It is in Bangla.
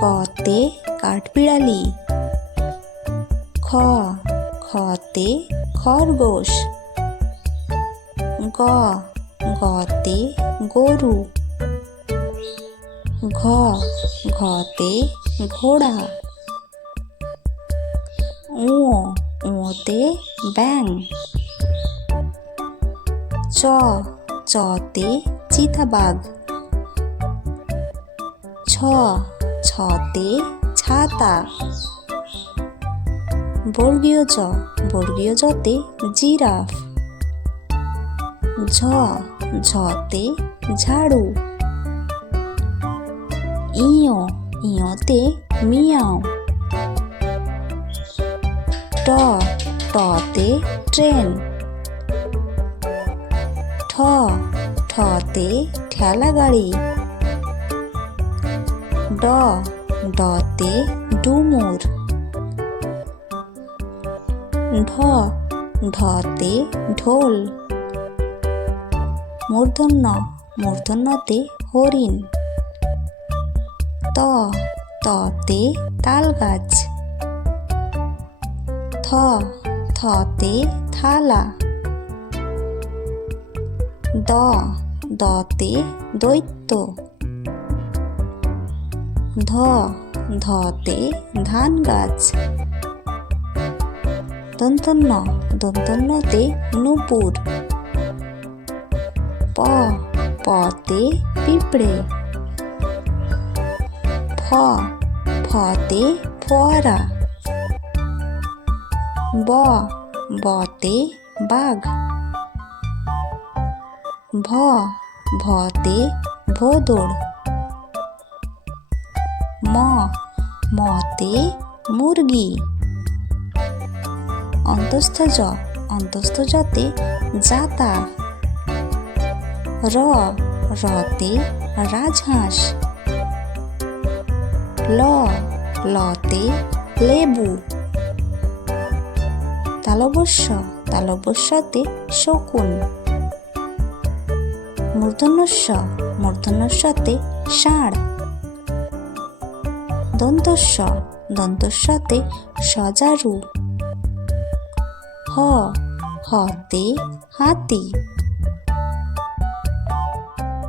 কতে কাঠবিড়ালি। খতে খরগোশ। গতে গরু। ঘতে ঘোড়া। ওতে ব্যাঙ। চতে চিতাবাঘ। ছতে ছাতা। বর্গীয় জতে জিরাফ। ঝতে ঝাড়ু। ইয়তে মিয়াও। টতে ট্রেন। ঠতে ঠেলা গাড়ি। ডতে ডুমুর। ঢতে ঢোল। মূর্ধন্যতে হরিণ। ততে তাল গাছ। থতে থালা। দতে দৈত্য। ধতে ধান গাছ। দন্তন্যতে নূপুর। পতে পিঁপড়ে। ফতে ফোয়ারা। বতে বাঘ। ভতে ভোঁদড়। মতে মুরগি। অন্তস্থ জতে জাতা। রতে রাজহাঁস। লতে লেবু। তালব্যস্যতে শকুন। মূর্ধন্যস্যতে ষাঁড়। দন্তস্যতে সজারু। হতে হাতি।